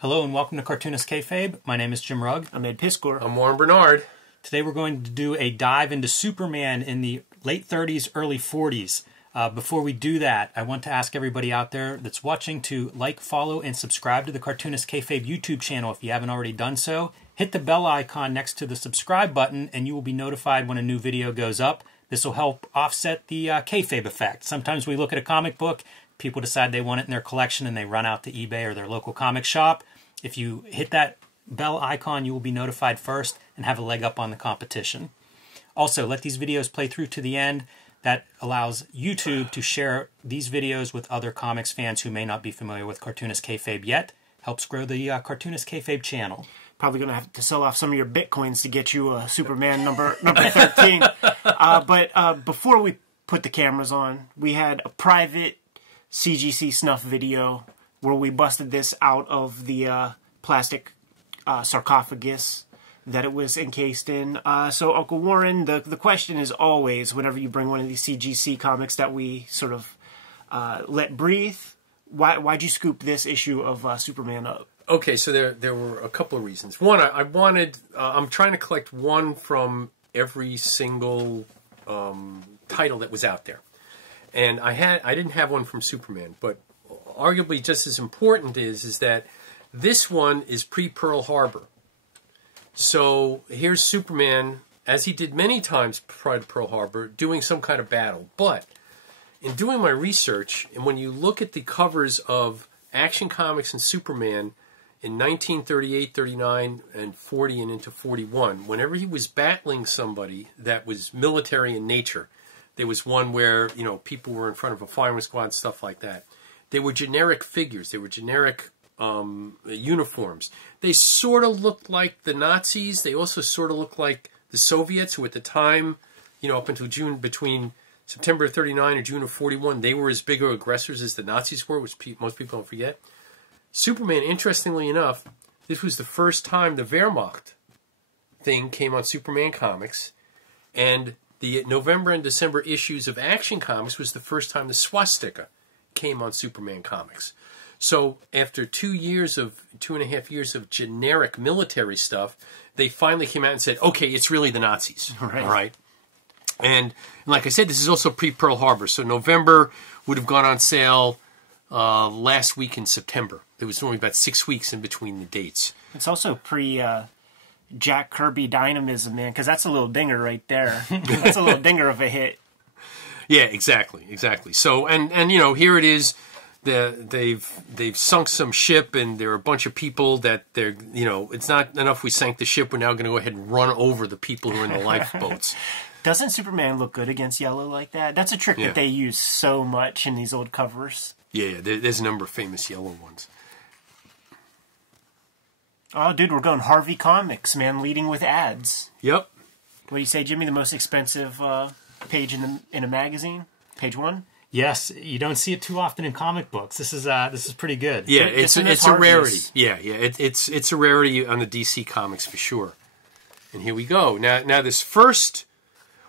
Hello and welcome to Cartoonist Kayfabe. My name is Jim Rugg. I'm Ed Piskor. I'm Warren Bernard. Today we're going to do a dive into Superman in the late 30s, early 40s. Before we do that, I want to ask everybody out there that's watching to like, follow, and subscribe to the Cartoonist Kayfabe YouTube channel if you haven't already done so. Hit the bell icon next to the subscribe button and you will be notified when a new video goes up. This will help offset the kayfabe effect. Sometimes we look at a comic book, people decide they want it in their collection and they run out to eBay or their local comic shop. If you hit that bell icon, you will be notified first and have a leg up on the competition. Also, let these videos play through to the end. That allows YouTube to share these videos with other comics fans who may not be familiar with Cartoonist Kayfabe yet. Helps grow the Cartoonist Kayfabe channel. Probably going to have to sell off some of your Bitcoins to get you a Superman number 13. But before we put the cameras on, we had a private CGC snuff video where we busted this out of the plastic sarcophagus that it was encased in. So, Uncle Warren, the question is always, whenever you bring one of these CGC comics that we sort of let breathe, why'd you scoop this issue of Superman up? Okay, so there were a couple of reasons. One, I'm trying to collect one from every single title that was out there. And I didn't have one from Superman, but arguably just as important is that this one is pre-Pearl Harbor. So here's Superman, as he did many times prior to Pearl Harbor, doing some kind of battle. But in doing my research, and when you look at the covers of Action Comics and Superman in 1938, 39, and 40, and into 41, whenever he was battling somebody that was military in nature, there was one where, people were in front of a firing squad, stuff like that. They were generic figures. They were generic uniforms. They sort of looked like the Nazis. They also sort of looked like the Soviets, who at the time, up until June, between September of 39 and June of 41, they were as big of aggressors as the Nazis were, which most people don't forget. Superman, interestingly enough, this was the first time the Wehrmacht thing came on Superman Comics, and the November and December issues of Action Comics was the first time the swastika came on Superman Comics. So after 2.5 years of generic military stuff, they finally came out and said, okay, it's really the Nazis. Right. All right. And like I said, this is also pre-Pearl Harbor. So November would have gone on sale last week in September. There was only about 6 weeks in between the dates. It's also Jack Kirby dynamism, man, because that's a little dinger right there. That's a little dinger of a hit. Yeah, exactly. So, and here it is. They've sunk some ship, and there are a bunch of people that it's not enough we sank the ship. We're now going to go ahead and run over the people who are in the lifeboats. Doesn't Superman look good against yellow like that? That's a trick that they use so much in these old covers. Yeah, there's a number of famous yellow ones. Oh, dude, we're going Harvey Comics, man, leading with ads. Yep. What do you say, Jimmy? The most expensive page in a magazine? Page 1? Yes, you don't see it too often in comic books. This is pretty good. Yeah, it's a rarity. Yeah, it's a rarity on the DC Comics for sure. And here we go. Now this first,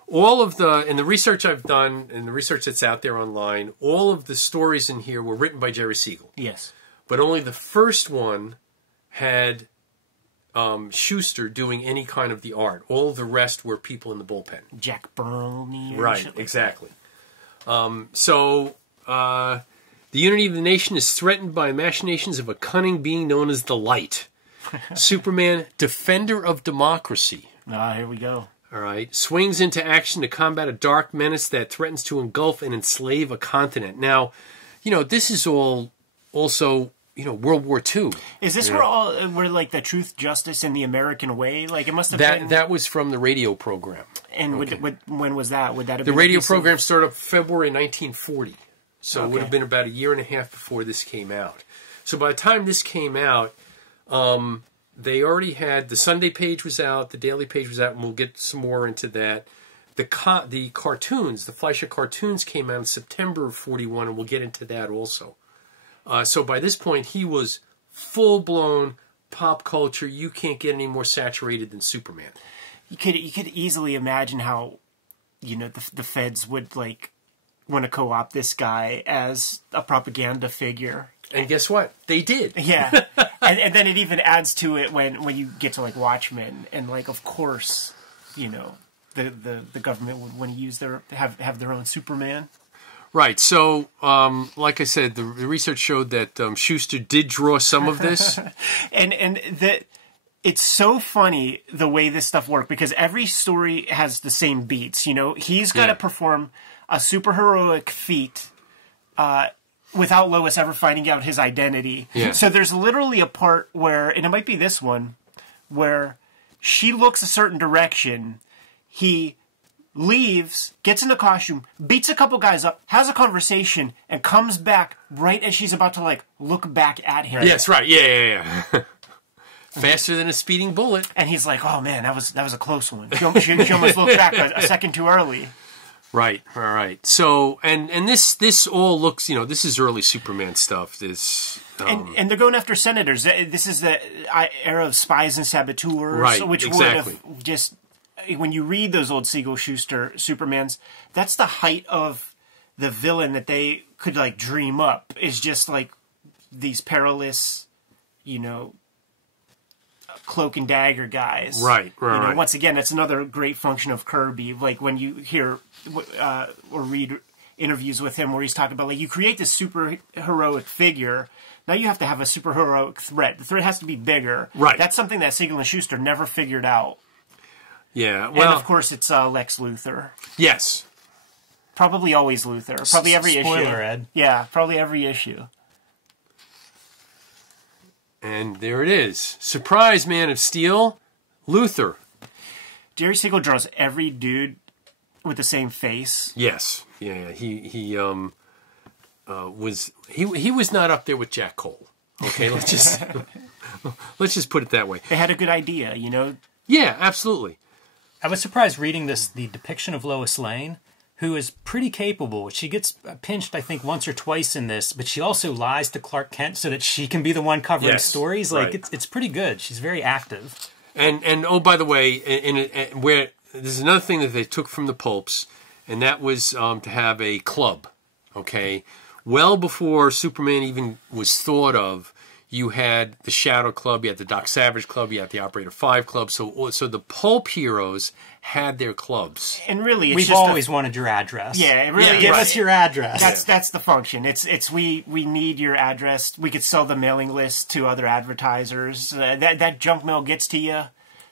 in the research I've done, and the research that's out there online, all of the stories in here were written by Jerry Siegel. Yes. But only the first one had Schuster doing any kind of the art. All of the rest were people in the bullpen. Jack Burney. Right, exactly. So the unity of the nation is threatened by machinations of a cunning being known as the Light. Superman, defender of democracy. Here we go. All right. Swings into action to combat a dark menace that threatens to engulf and enslave a continent. Now, this is all also, World War II. Is this where like the truth, justice, and the American way? Like it must have been... That was from the radio program. And when was that? Would that have the been radio program started up February 1940. So it would have been about 1.5 years before this came out. So by the time this came out, they already had, the Sunday page was out, the daily page was out, and we'll get some more into that. The cartoons, the Fleischer cartoons came out in September of 41, and we'll get into that also. So by this point, he was full-blown pop culture. You can't get any more saturated than Superman. You could easily imagine how, the feds would want to co-opt this guy as a propaganda figure. And guess what? They did. Yeah. and then it even adds to it when you get to like Watchmen, and like of course, you know, the government would want to use have their own Superman. Right. So, like I said, the research showed that Schuster did draw some of this, and that it's so funny the way this stuff works, because every story has the same beats. You know, he's got to perform a superheroic feat without Lois ever finding out his identity. Yeah. So there's literally a part where, and it might be this one, where she looks a certain direction, he leaves, gets in a costume, beats a couple guys up, has a conversation, and comes back right as she's about to like look back at him. Yes, right. Yeah. Faster than a speeding bullet. And he's like, "Oh man, that was a close one. She almost looked back a second too early." Right. All right. So, and this all looks, you know, this is early Superman stuff. This. And they're going after senators. This is the era of spies and saboteurs, right? Which Exactly. would have just, when you read those old Siegel-Schuster Supermans, that's the height of the villain that they could like dream up, is just like these perilous, you know, cloak and dagger guys. Right. You know, Right. once again, that's another great function of Kirby. Like when you hear or read interviews with him where he's talking about like, you create this super heroic figure. Now you have to have a super heroic threat. The threat has to be bigger. Right. That's something that Siegel and Schuster never figured out. Yeah. Well, And of course, it's Lex Luthor. yes. Probably always Luthor. Probably every issue. Spoiler, Ed. Yeah, probably every issue. And there it is. Surprise, Man of Steel, Luthor. Jerry Siegel draws every dude with the same face. Yes. Yeah. He was not up there with Jack Cole. Okay, let's just put it that way. They had a good idea, you know. Yeah, absolutely. I was surprised reading the depiction of Lois Lane, who is pretty capable. She gets pinched, I think, once or twice in this, but she also lies to Clark Kent so that she can be the one covering stories. Like, right. it's pretty good. She's very active. And oh, by the way, where there's another thing that they took from the pulps, and that was to have a club. Okay, well before Superman even was thought of, you had the Shadow Club, you had the Doc Savage Club, you had the Operator 5 Club. So the pulp heroes had their clubs. And really, it's We've just always wanted your address. Yeah, it really Give is. us your address. That's the function. It's we need your address. We could sell the mailing list to other advertisers. That junk mail gets to you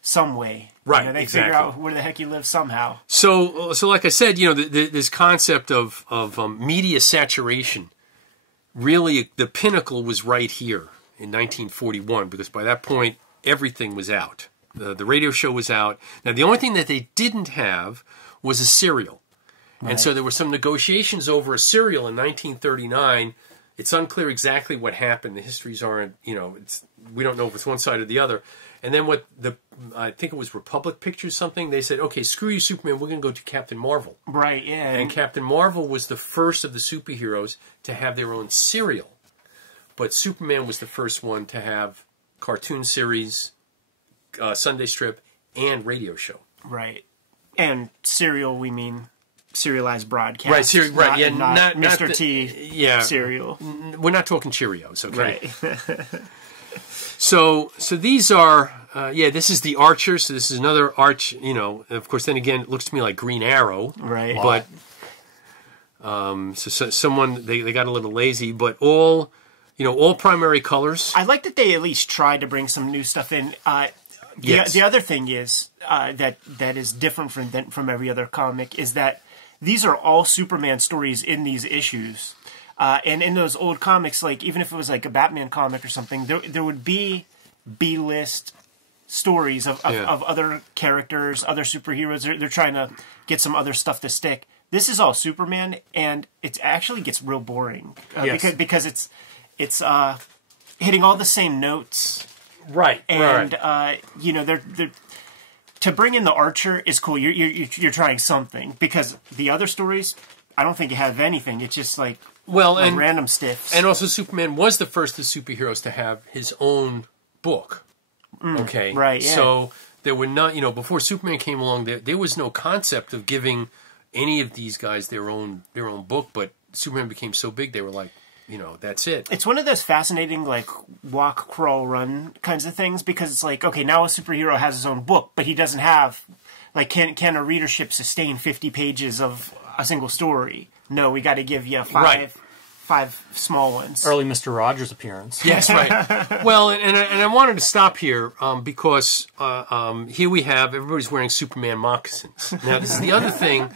some way. Right, You know, they exactly. figure out where the heck you live somehow. So like I said, you know, this concept of media saturation, really the pinnacle was right here in 1941, because by that point everything was out. The radio show was out. Now the only thing that they didn't have was a serial, and so there were some negotiations over a serial in 1939. It's unclear exactly what happened. The histories aren't, you know, we don't know if it's one side or the other. And then I think it was Republic Pictures something, they said, okay, screw you, Superman, we're going to go to Captain Marvel. Right, yeah. And Captain Marvel was the first of the superheroes to have their own serial. But Superman was the first one to have cartoon series, Sunday strip, and radio show. Right. And serial, we mean serialized broadcast. Right, right, yeah, not Mr. the, T yeah, serial. We're not talking Cheerios, okay? Right. So these are, this is the Archer. So this is another Arch, you know, of course, then again, it looks to me like Green Arrow. Right. But, so someone, they got a little lazy, but all primary colors. I like that they at least tried to bring some new stuff in. Yes. The other thing is that is different from every other comic is that these are all Superman stories in these issues. And in those old comics, like even if it was like a Batman comic or something, there would be B-list stories of other characters, other superheroes. They're trying to get some other stuff to stick. This is all Superman, and it actually gets real boring because it's hitting all the same notes. Right. And you know, they're to bring in the Archer is cool. You're trying something, because the other stories, I don't think you have anything. It's just like and random stiffs. And also, Superman was the first of the superheroes to have his own book. Okay, right. Yeah. So there were not, you know, before Superman came along, there was no concept of giving any of these guys their own book. But Superman became so big, they were like, that's it. It's one of those fascinating, like, walk, crawl, run kinds of things, because it's like, okay, now a superhero has his own book, but he doesn't have, like, can a readership sustain 50 pages of a single story? No, we got to give you five small ones. Early Mr. Rogers appearance. Yes, right. Well, and I wanted to stop here because here we have everybody's wearing Superman moccasins. Now, this is the other thing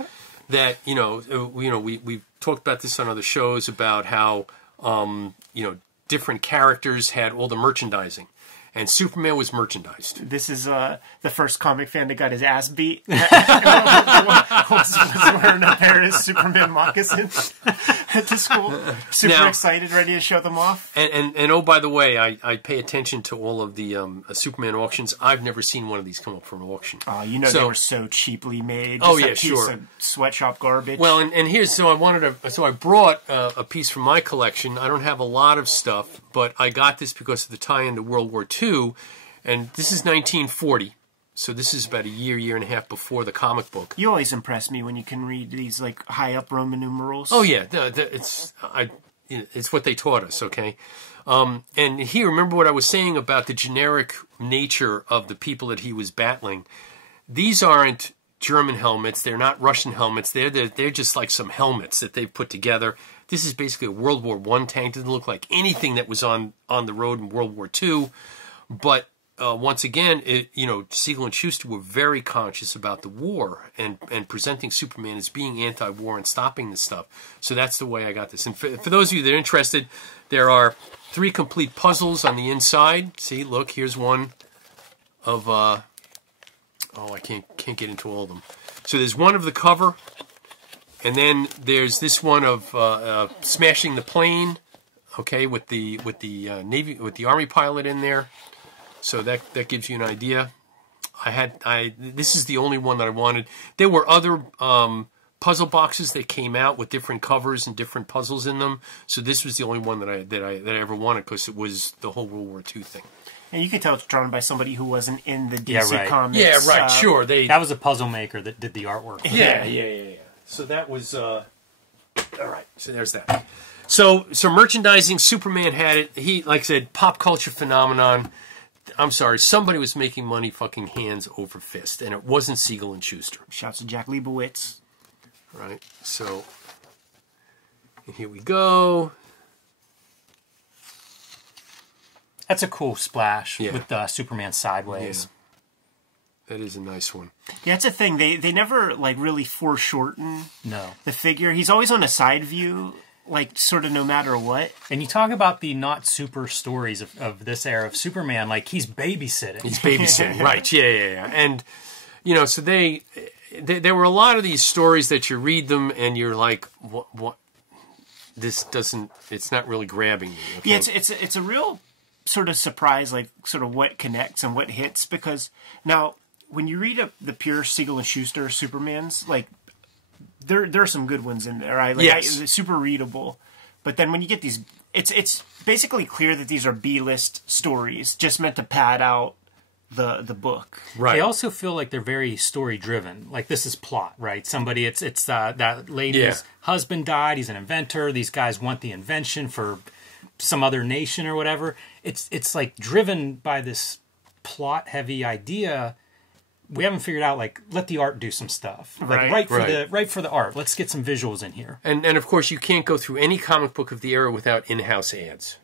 that we've talked about this on other shows about how different characters had all the merchandising. And Superman was merchandised. This is the first comic fan that got his ass beat. was wearing a pair of Superman moccasins at the school. Super excited, ready to show them off. And oh, by the way, I pay attention to all of the Superman auctions. I've never seen one of these come up for an auction. Oh, they were so cheaply made. Just a piece of sweatshop garbage. Well, and here's so I brought a piece from my collection. I don't have a lot of stuff, but I got this because of the tie-in to World War II. And this is 1940, so this is about a year and a half before the comic book. You always impress me when you can read these like high up Roman numerals. Oh yeah, it's what they taught us. Okay, and here, remember what I was saying about the generic nature of the people that he was battling. These aren't German helmets; they're not Russian helmets. They're just like some helmets that they've put together. This is basically a World War I tank. It doesn't look like anything that was on the road in World War II. But once again, Siegel and Schuster were very conscious about the war and presenting Superman as being anti-war and stopping this stuff. So that's the way I got this. And for those of you that are interested, there are 3 complete puzzles on the inside. See, look, here's one of I can't get into all of them. So there's one of the cover, and then there's this one of smashing the plane. Okay, with the Navy, with the Army pilot in there. So that gives you an idea. This is the only one that I wanted. There were other puzzle boxes that came out with different covers and different puzzles in them. So this was the only one that I ever wanted because it was the whole World War II thing. And you could tell it's drawn by somebody who wasn't in the DC comics. Yeah, right. Sure, that was a puzzle maker that did the artwork. Yeah. So that was all right. So there's that. So merchandising, Superman had it. He, like I said, pop culture phenomenon. I'm sorry, somebody was making money fucking hands over fist, and it wasn't Siegel and Schuster. Shouts to Jack Leibowitz. Right, so here we go. That's a cool splash with Superman sideways. Yeah. That is a nice one. Yeah, it's a thing. They never like really foreshorten the figure. He's always on a side view. Like, sort of no matter what. And you talk about the not super stories of this era of Superman, like he's babysitting. He's babysitting, right. Yeah. And, so there were a lot of these stories that you read them and you're like, what? This doesn't, it's not really grabbing me. Okay? Yeah, it's a real sort of surprise, like, sort of what connects and what hits, because now, when you read the pure Siegel and Schuster Supermans, like, there are some good ones in there. It's super readable. But then when you get these, it's basically clear that these are B-list stories, just meant to pad out the book. Right. They also feel like they're very story driven. Like this is plot, right? Somebody, it's that lady's husband died. He's an inventor. These guys want the invention for some other nation or whatever. It's like driven by this plot heavy idea. We haven't figured out, like, let the art do some stuff. Like, right for the art. Let's get some visuals in here. And of course, you can't go through any comic book of the era without in-house ads.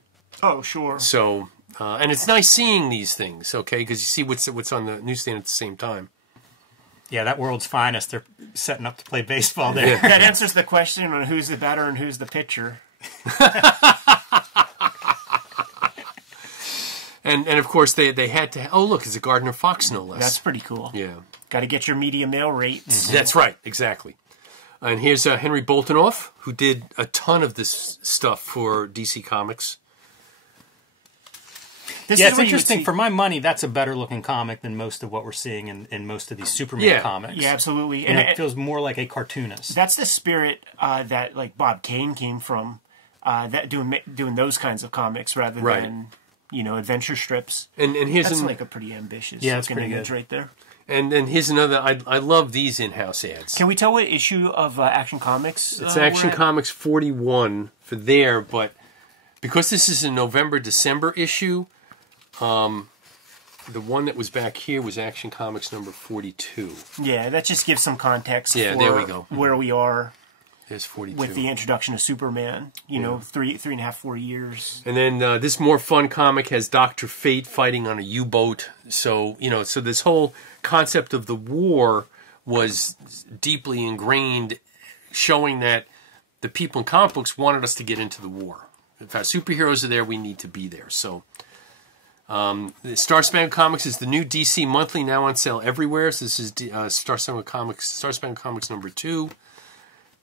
Oh, sure. So, and it's nice seeing these things, okay? Because you see what's on the newsstand at the same time. Yeah, that world's finest. They're setting up to play baseball there. Yeah. That answers the question on who's the batter and who's the pitcher. And of course, they had to... Oh, look, it's a Gardner Fox, no less. That's pretty cool. Yeah. Got to get your media mail rates. Mm-hmm. That's right, exactly. And here's Henry Boltinoff, who did a ton of this stuff for DC Comics. It's interesting. For my money, that's a better-looking comic than most of what we're seeing in most of these Superman comics. Yeah, absolutely. And it feels more like a cartoonist. That's the spirit that like Bob Kane came from, that doing those kinds of comics rather than... adventure strips. And here's that's like a pretty ambitious looking image right there. And then here's another. I love these in-house ads. Can we tell what issue of Action Comics? It's Action Comics 41 for there, but because this is a November-December issue, the one that was back here was Action Comics number 42. Yeah, that just gives some context Yeah, for there we go. where we are There's 42. with the introduction of Superman. You know, 3.5, 4 years. And then this more fun comic has Dr. Fate fighting on a U-boat. So, you know, so this whole concept of the war was deeply ingrained, showing that the people in comic books wanted us to get into the war. If our superheroes are there, we need to be there. So, the Star Spangled Comics is the new DC monthly, now on sale everywhere. So this is Star Spangled Comics number 2.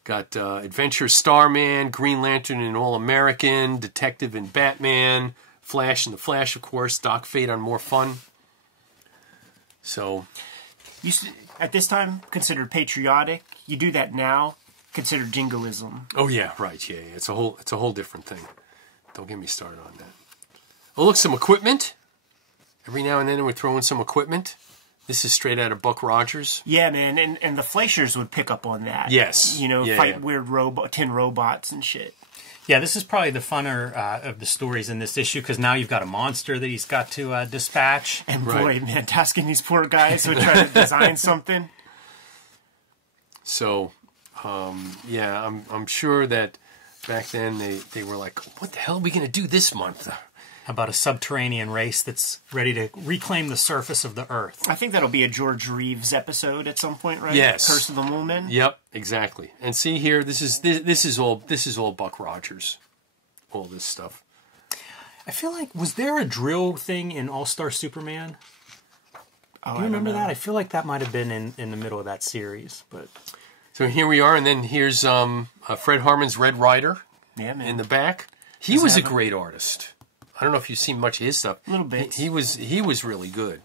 Got Adventure Starman, Green Lantern and All-American, Detective and Batman, Flash and the Flash, of course, Doc Fate on more fun. So, At this time, considered patriotic. You do that now, considered jingoism. oh yeah, right, yeah. It's a whole different thing. Don't get me started on that. Oh, look, some equipment. Every now and then we're throwing some equipment. This is straight out of Buck Rogers. Yeah, man, and the Flashers would pick up on that. Yes. You know, Yeah, fight yeah. weird tin robots and shit. Yeah, this is probably the funner of the stories in this issue, because now you've got a monster that he's got to dispatch. And boy, Right. man, tasking these poor guys who try to design something. So, yeah, I'm sure that back then they were like, what the hell are we going to do this month? About a subterranean race that's ready to reclaim the surface of the Earth. I think that'll be a George Reeves episode at some point, right? Yes. Curse of the Mole Men. Yep, exactly. And see here, this is all Buck Rogers. All this stuff. I feel like, was there a drill thing in All-Star Superman? Oh, Do you remember that? I feel like that might have been in the middle of that series. But So here we are, and then here's Fred Harmon's Red Rider Yeah, man. in the back. He Does was a have a- great artist. I don't know if you've seen much of his stuff. Little bits. He was really good.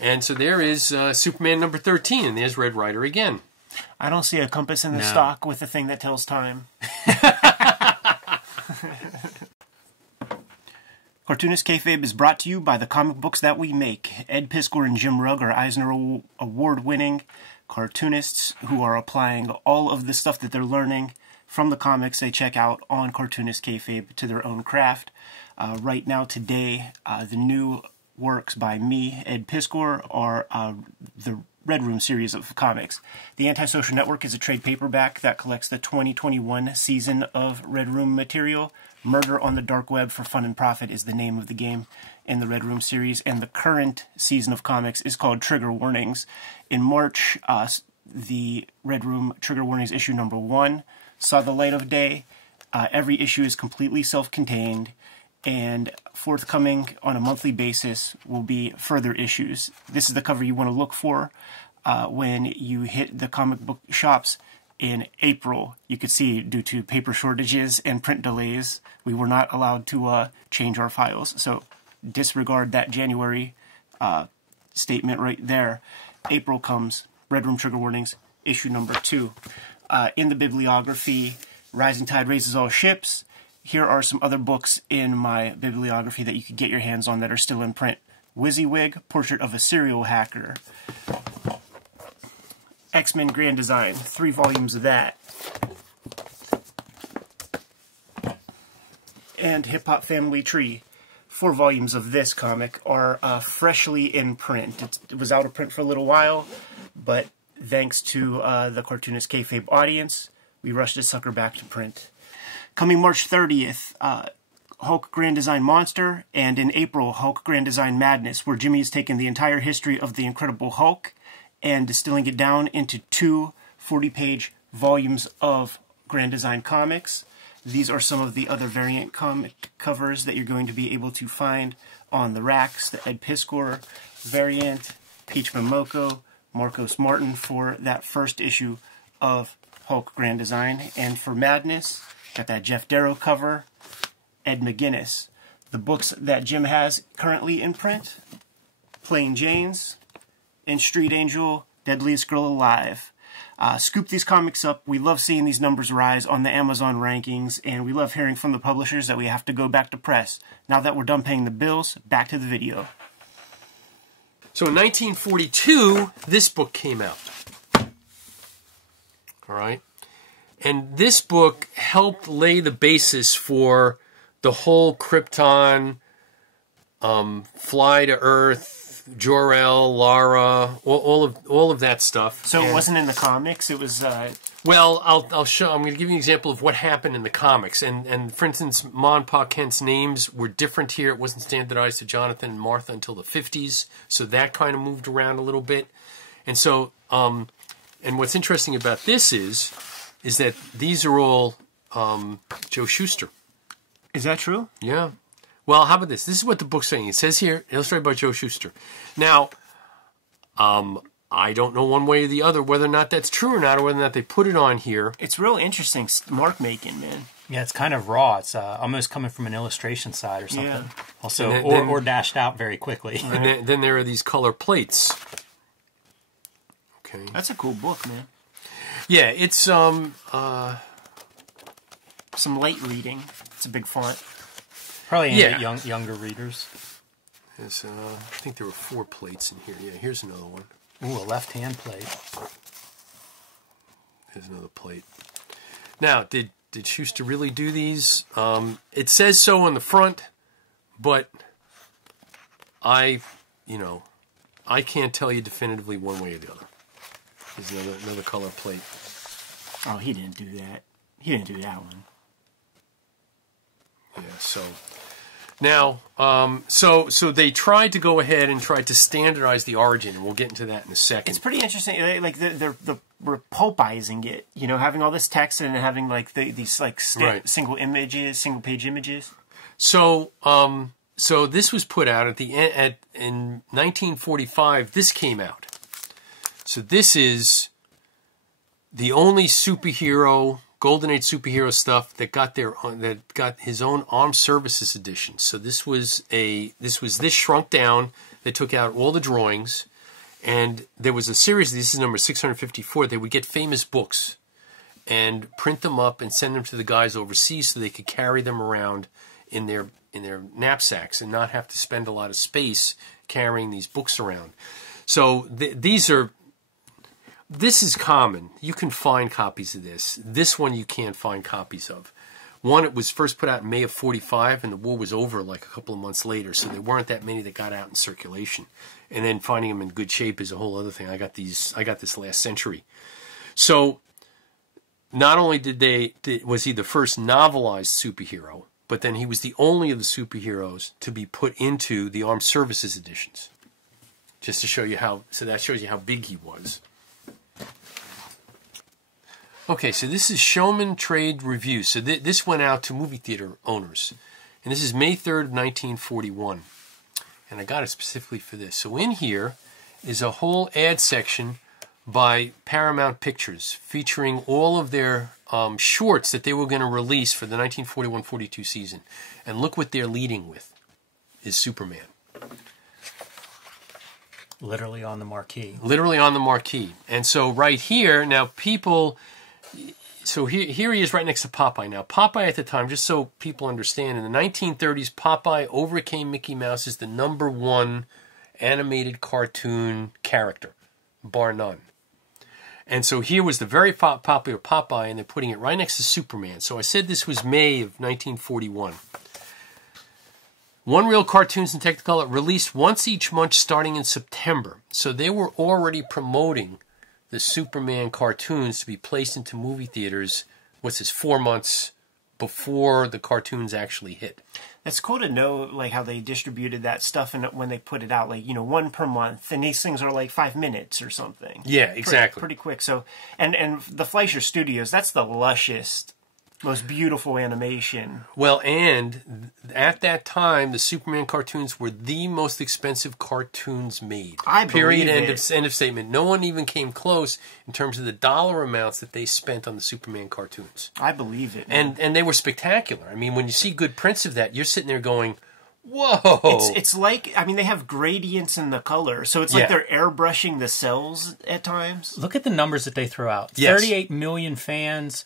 And so there is Superman number 13, and there's Red Rider again. I don't see a compass in the No. stock with the thing that tells time. Cartoonist Kayfabe is brought to you by the comic books that we make. Ed Piskor and Jim Rugg are Eisner Award-winning cartoonists who are applying all of the stuff that they're learning from the comics they check out on Cartoonist Kayfabe to their own craft. Right now, today, the new works by me, Ed Piskor, are the Red Room series of comics. The Antisocial Network is a trade paperback that collects the 2021 season of Red Room material. Murder on the Dark Web for Fun and Profit is the name of the game in the Red Room series, and the current season of comics is called Trigger Warnings. In March, the Red Room Trigger Warnings issue number 1 saw the light of day. Every issue is completely self-contained, and forthcoming on a monthly basis will be further issues. This is the cover you want to look for when you hit the comic book shops in April. You could see, due to paper shortages and print delays, we were not allowed to change our files. So disregard that January statement right there. April comes, Red Room Trigger Warnings, issue number 2. In the bibliography, Rising Tide Raises All Ships. Here are some other books in my bibliography that you could get your hands on that are still in print. WYSIWYG, Portrait of a Serial Hacker. X-Men Grand Design, 3 volumes of that. And Hip Hop Family Tree, 4 volumes of this comic are freshly in print. It was out of print for a little while, but thanks to the Cartoonist Kayfabe audience, we rushed this sucker back to print. Coming March 30th, Hulk Grand Design Monster, and in April, Hulk Grand Design Madness, where Jimmy has taken the entire history of the Incredible Hulk and distilling it down into 2 40-page volumes of Grand Design comics. These are some of the other variant comic covers that you're going to be able to find on the racks. The Ed Piskor variant, Peach Momoko, Marcos Martin for that first issue of Hulk Grand Design. And for Madness, got that Jeff Darrow cover, Ed McGuinness. The books that Jim has currently in print, Plain Janes, and Street Angel, Deadliest Girl Alive. Scoop these comics up. We love seeing these numbers rise on the Amazon rankings, and we love hearing from the publishers that we have to go back to press. Now that we're done paying the bills, back to the video. So in 1942, this book came out. All right? And this book helped lay the basis for the whole Krypton, Fly to Earth, Jor-El, Lara, all of that stuff. So it wasn't in the comics. It was. Well, I'll show. I'm going to give you an example of what happened in the comics. And for instance, Ma and Pa Kent's names were different here. It wasn't standardized to Jonathan and Martha until the 50s. So that kind of moved around a little bit. And so, and what's interesting about this is that these are all Joe Shuster. Is that true? Yeah. Well, how about this? This is what the book's saying. It says here, illustrated by Joe Shuster. Now, I don't know one way or the other whether or not that's true or not, or whether or not they put it on here. It's real interesting mark making, man. Yeah, it's kind of raw. It's almost coming from an illustration side or something. Yeah. Also, then, or dashed out very quickly. And then there are these color plates. Okay. That's a cool book, man. Yeah, it's some light reading. It's a big font. Probably aimed at younger readers. It's, I think there were 4 plates in here. Yeah, here's another one. Ooh, a left-hand plate. Here's another plate. Now, did Shuster really do these? It says so on the front, but I can't tell you definitively one way or the other. There's another color plate. Oh, he didn't do that. He didn't do that one. Yeah, so now, so they tried to go ahead and tried to standardize the origin, and we'll get into that in a second. It's pretty interesting. Like they're pulpizing it, having all this text and having like these like single page images. So, so this was put out at the end in 1945. This came out. So this is the only superhero. Golden Age superhero stuff that got his own Armed Services edition. So this was this shrunk down. They took out all the drawings, and there was a series. This is number 654. They would get famous books and print them up and send them to the guys overseas so they could carry them around in their knapsacks and not have to spend a lot of space carrying these books around. So this is common. You can find copies of this. This one you can't find copies of. One, it was first put out in May of 45, and the war was over like a couple of months later, so there weren't that many that got out in circulation. And then finding them in good shape is a whole other thing. I got this last century. So not only was he the first novelized superhero, but then he was the only of the superheroes to be put into the Armed Services editions. Just to show you that shows you how big he was. Okay, so this is Showman Trade Review. So this went out to movie theater owners. And this is May 3rd of 1941. And I got it specifically for this. So in here is a whole ad section by Paramount Pictures featuring all of their shorts that they were going to release for the 1941-42 season. And look what they're leading with, is Superman. Literally on the marquee. Literally on the marquee. And so right here, now people... So here he is right next to Popeye. Now, Popeye at the time, just so people understand, in the 1930s, Popeye overcame Mickey Mouse as the #1 animated cartoon character, bar none. And so here was the very popular Popeye, and they're putting it right next to Superman. So I said this was May of 1941. One Reel Cartoons and Technicolor released once each month starting in September. So they were already promoting the Superman cartoons to be placed into movie theaters, 4 months before the cartoons actually hit. It's cool to know like how they distributed that stuff and when they put it out, like, one per month, and these things are like 5 minutes or something. Yeah, exactly. Pretty quick. So, and the Fleischer Studios, that's the lushest, most beautiful animation. Well, and at that time, the Superman cartoons were the most expensive cartoons made. I believe Period. it. End of statement. No one even came close in terms of the dollar amounts that they spent on the Superman cartoons. I believe it, man. And they were spectacular. I mean, when you see good prints of that, you're sitting there going, whoa. It's like, they have gradients in the color, so it's like they're airbrushing the cells at times. Look at the numbers that they throw out. Yes. 38 million fans,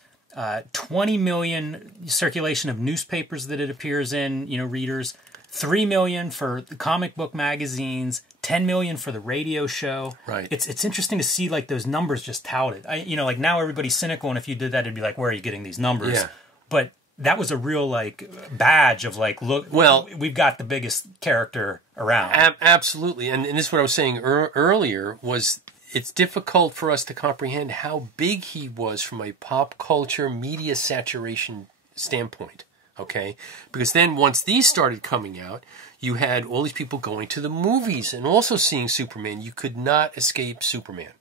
20 million circulation of newspapers that it appears in, readers, 3 million for comic book magazines, 10 million for the radio show. Right. It's interesting to see like those numbers just touted. Like now everybody's cynical, and if you did that, it'd be like, where are you getting these numbers? Yeah. But that was a real like badge of like, look, well, we've got the biggest character around. Absolutely, and this is what I was saying earlier was it's difficult for us to comprehend how big he was from a pop culture media saturation standpoint. Okay, because then once these started coming out, you had all these people going to the movies and also seeing Superman. You could not escape Superman.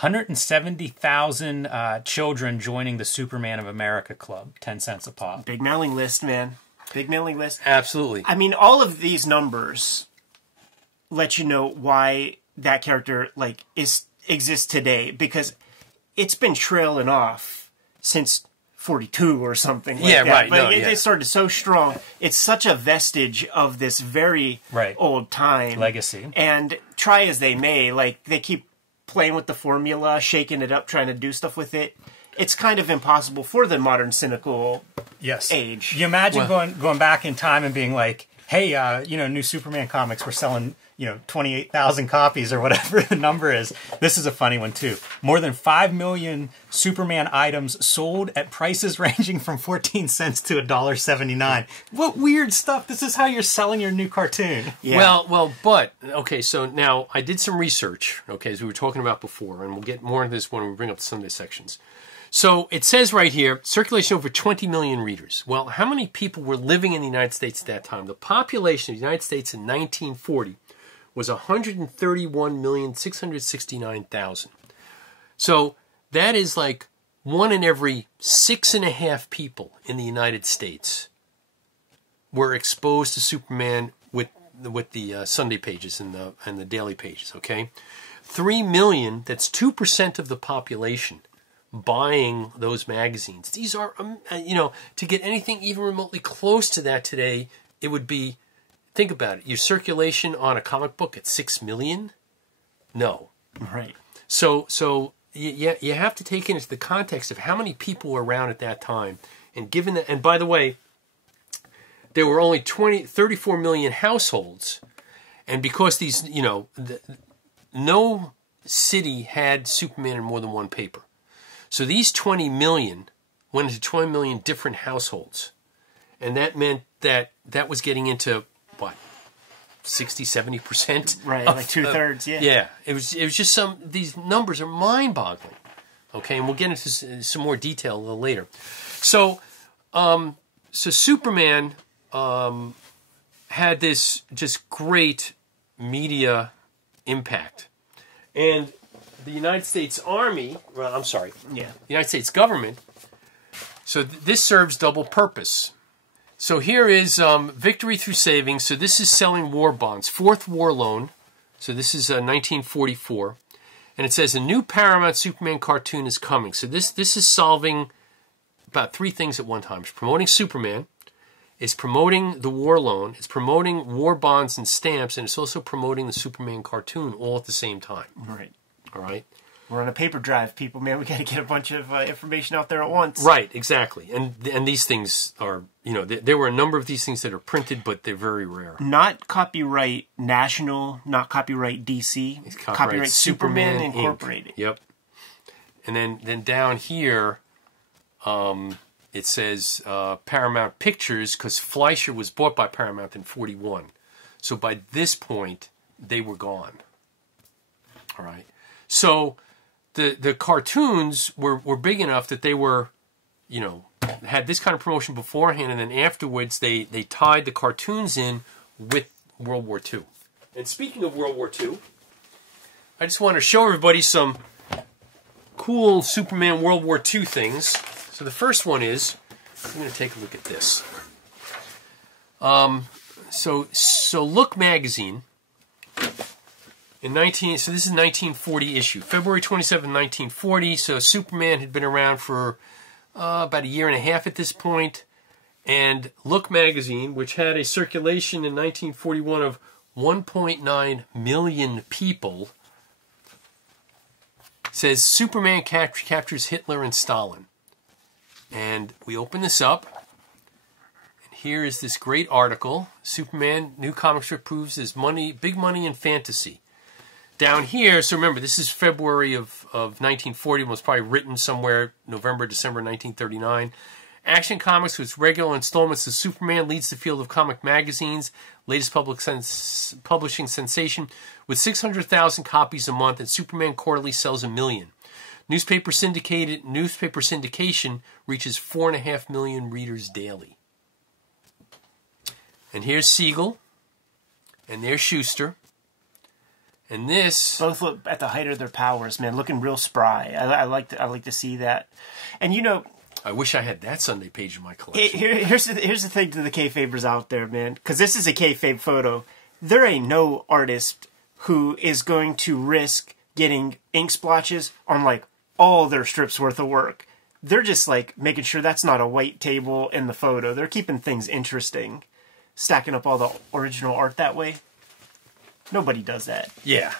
170,000 children joining the Superman of America Club, 10 cents a pop. Big mailing list, man. Big mailing list. Absolutely. I mean, all of these numbers let you know why that character like exists today, because it's been trailing off since 42 or something like that. Right. But it started so strong. It's such a vestige of this very old time. Legacy. And try as they may, like, they keep playing with the formula, shaking it up, trying to do stuff with it. It's kind of impossible for the modern cynical age. You imagine going back in time and being like, hey, new Superman comics, we're selling 28,000 copies or whatever the number is. This is a funny one too. More than 5 million Superman items sold at prices ranging from 14 cents to $1.79. What weird stuff. This is how you're selling your new cartoon. Yeah. But okay, so now I did some research, okay, as we were talking about before, and we'll get more into this when we bring up the Sunday sections. So it says right here, circulation over 20 million readers. Well, how many people were living in the United States at that time? The population of the United States in 1940 was 131,669,000. So that is like 1 in every 6.5 people in the United States were exposed to Superman with the Sunday pages and the daily pages. Okay, 3 million. That's 2% of the population buying those magazines. These are to get anything even remotely close to that today, it would be. Think about it. Your circulation on a comic book at 6 million? No. Right. So you have to take into the context of how many people were around at that time. And given that, and by the way, there were only 34 million households. And because these, no city had Superman in more than one paper. So these 20 million went into 20 million different households. And that meant that was getting into what, 60-70%? Right, like 2/3, yeah. Yeah, it was just these numbers are mind-boggling. Okay, and we'll get into some more detail a little later. So Superman had this just great media impact. And the United States Army, the United States government, so this serves double purpose. So here is Victory Through Savings. So this is selling war bonds. Fourth war loan. So this is 1944. And it says a new Paramount Superman cartoon is coming. So this is solving about 3 things at one time. It's promoting Superman. It's promoting the war loan. It's promoting war bonds and stamps. And it's also promoting the Superman cartoon all at the same time. Right. All right. We're on a paper drive, people, man. We got to get a bunch of information out there at once. Right, exactly. And these things are, there were a number of these things that are printed, but they're very rare. Not copyright National, not copyright DC. It's copyright Superman Incorporated. Inc. Yep. And then down here, it says Paramount Pictures, because Fleischer was bought by Paramount in 1941. So by this point, they were gone. All right. So the cartoons were big enough that they were, had this kind of promotion beforehand, and then afterwards they tied the cartoons in with World War II. And speaking of World War II, I just want to show everybody some cool Superman World War II things. So the first one is, I'm going to take a look at this. So Look magazine. So this is 1940 issue, February 27, 1940. So Superman had been around for about a year and a half at this point. And Look magazine, which had a circulation in 1941 of 1.9 million people, says Superman captures Hitler and Stalin. And we open this up. And here is this great article. Superman, new comic strip proves his big money in fantasy. Down here, so remember, this is February of 1940. It was probably written somewhere November, December 1939. Action Comics, with its regular installments of Superman, leads the field of comic magazines, latest publishing sensation, with 600,000 copies a month, and Superman Quarterly sells 1 million. Newspaper syndication reaches 4.5 million readers daily. And here's Siegel, and there's Schuster, and this both look at the height of their powers, man, looking real spry. I like to see that, and you know, I wish I had that Sunday page in my collection. Here's the thing to the kayfabers out there, man, because this is a kayfabe photo. There ain't no artist who is going to risk getting ink splotches on like all their strips worth of work. They're just like making sure that's not a white table in the photo. They're keeping things interesting. Stacking up all the original art that way. Nobody does that. Yeah.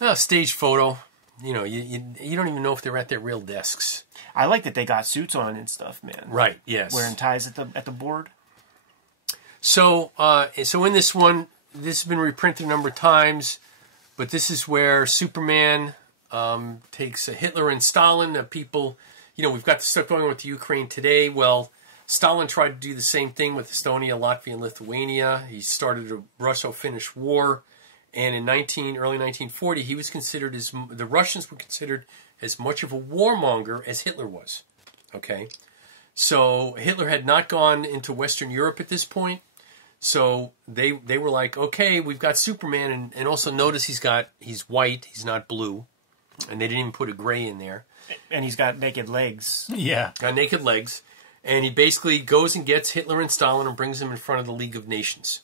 Well, stage photo. You know, you don't even know if they're at their real desks. I like that they got suits on and stuff, man. Right. Yes. Wearing ties at the board. So in this one, this has been reprinted a number of times, but this is where Superman takes Hitler and Stalin. People, you know, we've got the stuff going on with Ukraine today. Well, Stalin tried to do the same thing with Estonia, Latvia, and Lithuania. He started a Russo-Finnish war, and in early 1940, he was considered the Russians were considered as much of a warmonger as Hitler was. Okay, so Hitler had not gone into Western Europe at this point, so they were like, okay, we've got Superman, and also notice he's white, he's not blue, and they didn't even put a gray in there, and he's got naked legs. Yeah, got naked legs. And he basically goes and gets Hitler and Stalin and brings them in front of the League of Nations.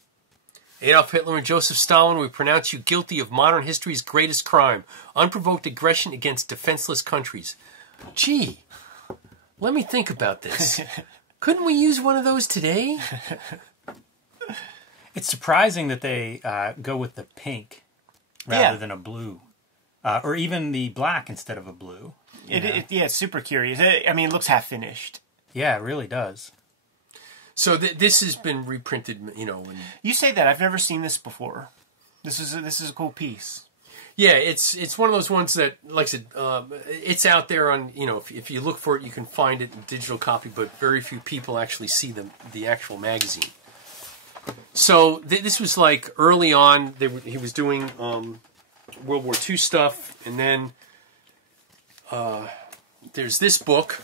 Adolf Hitler and Joseph Stalin, we pronounce you guilty of modern history's greatest crime, unprovoked aggression against defenseless countries. Gee, let me think about this. Couldn't we use one of those today? It's surprising that they go with the pink rather than a blue. Or even the black instead of a blue. It's super curious. I mean, it looks half finished. Yeah, it really does. So this has been reprinted, you know. And you say that. I've never seen this before. This is a cool piece. Yeah, it's one of those ones that, like I said, it's out there on, you know, if you look for it, you can find it in digital copy, but very few people actually see the actual magazine. So this was like early on. He was doing World War II stuff, and then there's this book.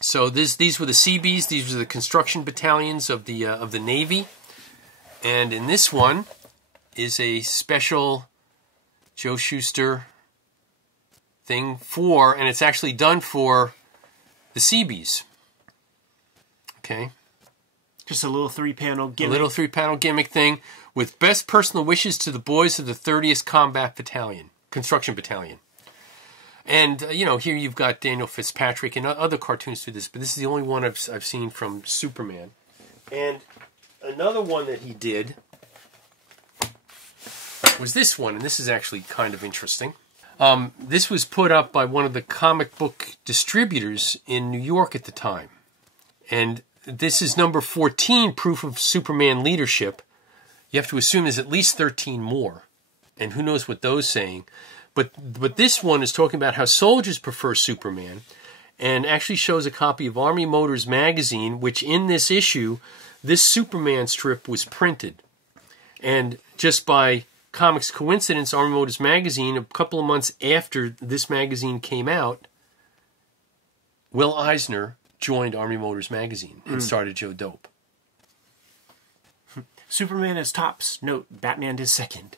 So these were the Seabees. These were the construction battalions of the Navy, and in this one is a special Joe Shuster thing and it's actually done for the Seabees. Okay, just a little 3-panel gimmick. A little 3-panel gimmick thing with best personal wishes to the boys of the 30th Combat Battalion, Construction Battalion. And, you know, here you've got Daniel Fitzpatrick and other cartoons do this, but this is the only one I've seen from Superman. And another one that he did was this one, and this is actually kind of interesting. This was put up by one of the comic book distributors in New York at the time. And this is number 14, Proof of Superman Leadership. You have to assume there's at least 13 more. And who knows what those saying. But this one is talking about how soldiers prefer Superman, and actually shows a copy of Army Motors magazine, which in this issue, this Superman strip was printed. And just by comics coincidence, Army Motors magazine, a couple of months after this magazine came out, Will Eisner joined Army Motors magazine and started Joe Dope. Superman is tops. Note, Batman is second.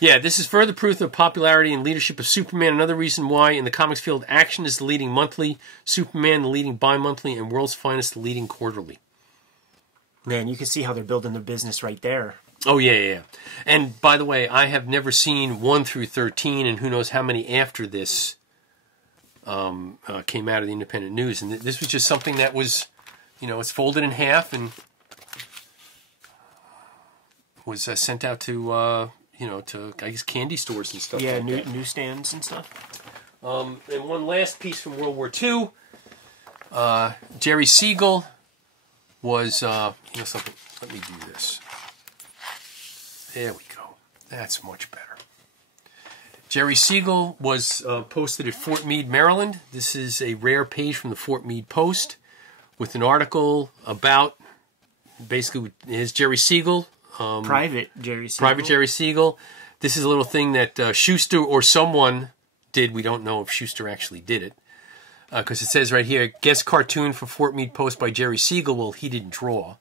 Yeah, this is further proof of the popularity and leadership of Superman. Another reason why in the comics field, Action is the leading monthly, Superman the leading bi-monthly, and World's Finest the leading quarterly. Man, you can see how they're building their business right there. Oh, yeah. And by the way, I have never seen 1 through 13, and who knows how many after this came out of the Independent News. And this was just something that was, you know, it's folded in half and was sent out to... to, I guess, candy stores and stuff. Yeah, like that. Newsstands and stuff. And one last piece from World War II. Jerry Siegel was, something. Let me do this. There we go. That's much better. Jerry Siegel was posted at Fort Meade, Maryland. This is a rare page from the Fort Meade Post with an article about, basically, is Jerry Siegel. Private Jerry Siegel. Private Jerry Siegel. This is a little thing that Schuster or someone did. We don't know if Schuster actually did it. Because it says right here, guest cartoon for Fort Meade Post by Jerry Siegel. Well, he didn't draw.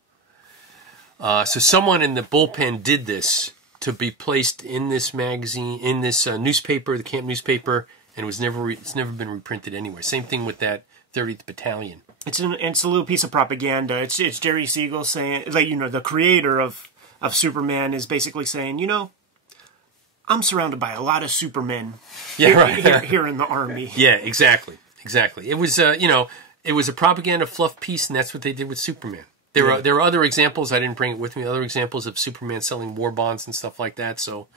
So someone in the bullpen did this to be placed in this magazine, in this newspaper, the camp newspaper, and it's never been reprinted anywhere. Same thing with that 30th Battalion. It's a little piece of propaganda. It's Jerry Siegel saying, like, the creator of Superman is basically saying, I'm surrounded by a lot of Supermen here in the Army. Yeah, exactly. It was it was a propaganda fluff piece, and that's what they did with Superman. There are other examples. I didn't bring it with me. Other examples of Superman selling war bonds and stuff like that. So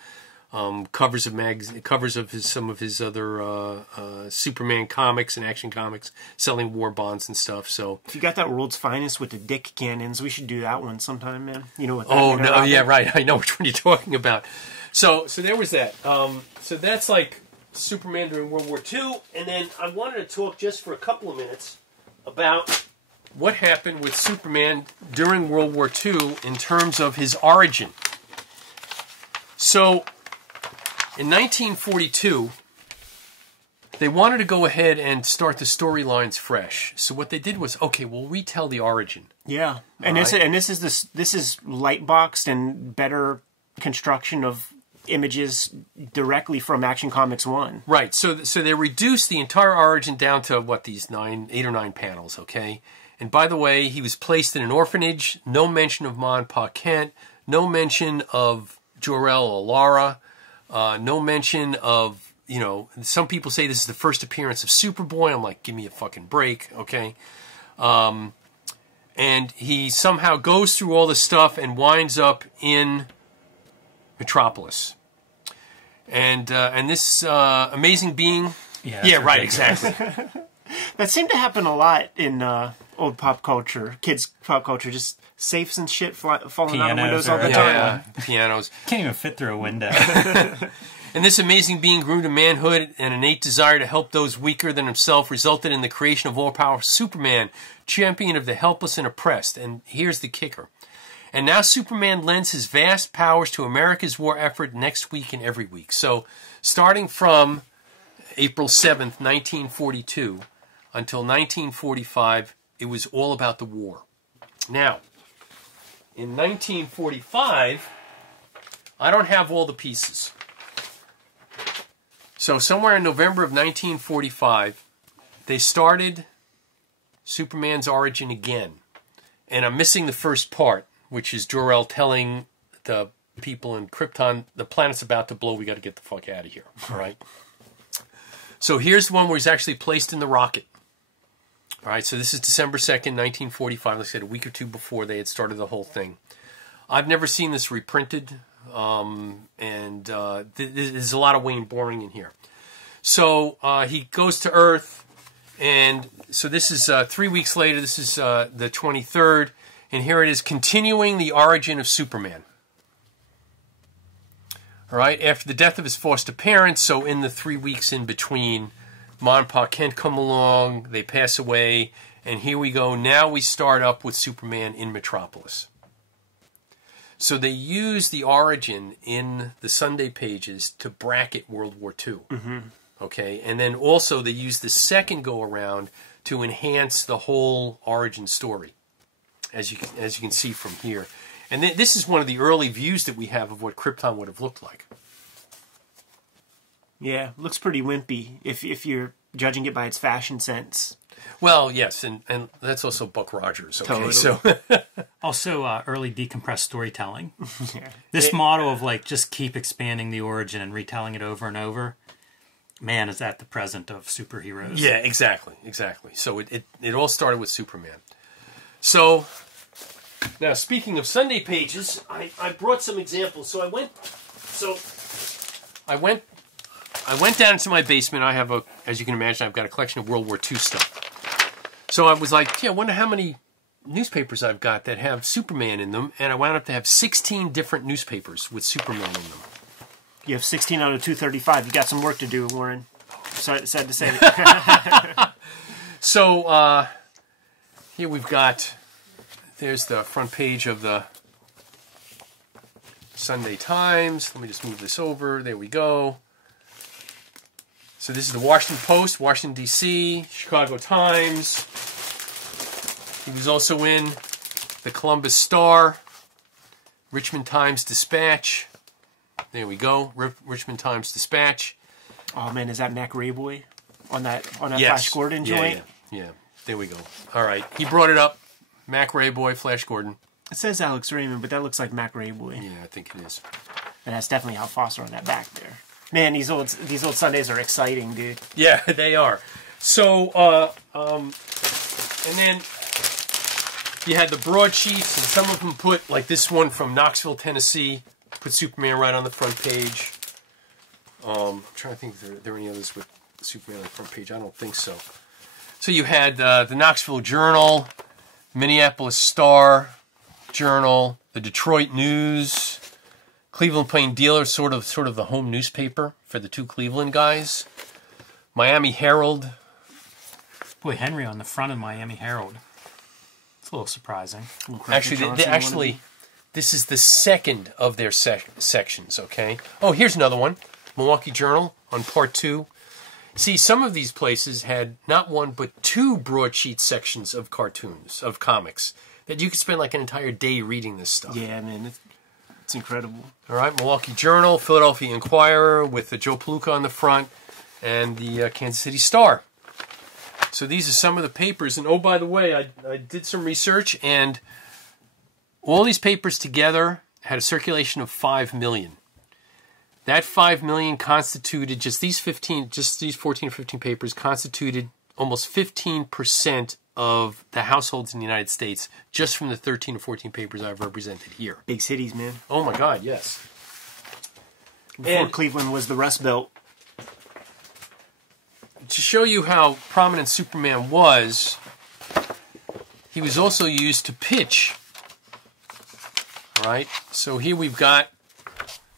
covers of some of his other Superman comics and Action Comics selling war bonds and stuff. So if you got that World's Finest with the Dick cannons, we should do that one sometime, man. You know what? Oh no, yeah, right. I know which one you're talking about. So there was that. So that's like Superman during World War II, and then I wanted to talk just for a couple of minutes about what happened with Superman during World War II in terms of his origin. So, in 1942, they wanted to go ahead and start the storylines fresh. So what they did was, okay, we'll retell the origin. Yeah, and this is light boxed and better construction of images directly from Action Comics 1. Right. So they reduced the entire origin down to these 8 or 9 panels. Okay. And by the way, he was placed in an orphanage. No mention of Ma and Pa Kent. No mention of Jor-El or Lara. No mention of, some people say this is the first appearance of Superboy. I'm like, give me a fucking break, okay? And he somehow goes through all this stuff and winds up in Metropolis. And this amazing being... Yeah, right, exactly. That seemed to happen a lot in old pop culture, kids pop culture, just safes and shit falling out of windows all the time. Yeah, pianos. Can't even fit through a window. And this amazing being grew to manhood, and innate desire to help those weaker than himself resulted in the creation of all-powerful Superman, champion of the helpless and oppressed. And here's the kicker. And now Superman lends his vast powers to America's war effort next week and every week. So starting from April 7th, 1942, until 1945, it was all about the war. Now, in 1945, I don't have all the pieces. So somewhere in November of 1945, they started Superman's origin again. And I'm missing the first part, which is Jor-El telling the people in Krypton, the planet's about to blow, we got to get the fuck out of here. All right? So here's the one where he's actually placed in the rocket. All right, so this is December 2nd, 1945. Like I said, a week or two before they had started the whole thing. I've never seen this reprinted, and there's a lot of Wayne Boring in here. So he goes to Earth, and so this is 3 weeks later. This is the 23rd, and here it is, continuing the origin of Superman. All right, after the death of his foster parents, so in the 3 weeks in between, Ma and Pa Kent come along, they pass away, and here we go. Now we start up with Superman in Metropolis. So they use the origin in the Sunday pages to bracket World War II. Mm-hmm. Okay, and then also they use the second go-around to enhance the whole origin story, as you can see from here. And this is one of the early views that we have of what Krypton would have looked like. Yeah, looks pretty wimpy if you're judging it by its fashion sense. Well, yes, and that's also Buck Rogers. Okay, totally. So also early decompressed storytelling. Yeah. This model of just keep expanding the origin and retelling it over and over. Man, is that the present of superheroes? Yeah, exactly. So it all started with Superman. So now, speaking of Sunday pages, I brought some examples. So I went down into my basement. I have as you can imagine, I've got a collection of World War II stuff. So I was like, I wonder how many newspapers I've got that have Superman in them. And I wound up to have 16 different newspapers with Superman in them. You have 16 out of 235. You got some work to do, Warren. Sad to say. So here we've got, there's the front page of the Sunday Times. Let me just move this over. There we go. So this is the Washington Post, Washington, D.C., Chicago Times. He was also in the Columbus Star, Richmond Times-Dispatch. There we go, Richmond Times-Dispatch. Oh man, is that Mac Rayboy on that Yes. Flash Gordon joint? Yeah. There we go. All right, he brought it up. Mac Rayboy, Flash Gordon. It says Alex Raymond, but that looks like Mac Rayboy. Yeah, I think it is. And that's definitely Hal Foster on that back there. Man, these old Sundays are exciting, dude. Yeah, they are. So, and then you had the broadsheets, and some of them put, like this one from Knoxville, Tennessee, put Superman right on the front page. I'm trying to think if there are any others with Superman on the front page. I don't think so. So you had the Knoxville Journal, Minneapolis Star Journal, the Detroit News, Cleveland Plain Dealer, sort of the home newspaper for the two Cleveland guys, Miami Herald. Boy, Henry on the front of Miami Herald. It's a little surprising. Actually, this is the second of their sections, okay? Oh, here's another one. Milwaukee Journal on part 2. See, some of these places had not one, but 2 broadsheet sections of cartoons, of comics, that you could spend like an entire day reading this stuff. Yeah, man, it's incredible. All right, Milwaukee Journal, Philadelphia Inquirer with the Joe Palooka on the front, and the Kansas City Star. So these are some of the papers. And oh, by the way, I did some research, and all these papers together had a circulation of 5 million. That 5 million constituted, just these 14 or 15 papers constituted almost 15% of the households in the United States, just from the 13 or 14 papers I've represented here. Big cities, man. Oh my God, yes. Before Cleveland was the Rust Belt. To show you how prominent Superman was, he was also used to pitch. All right, so here we've got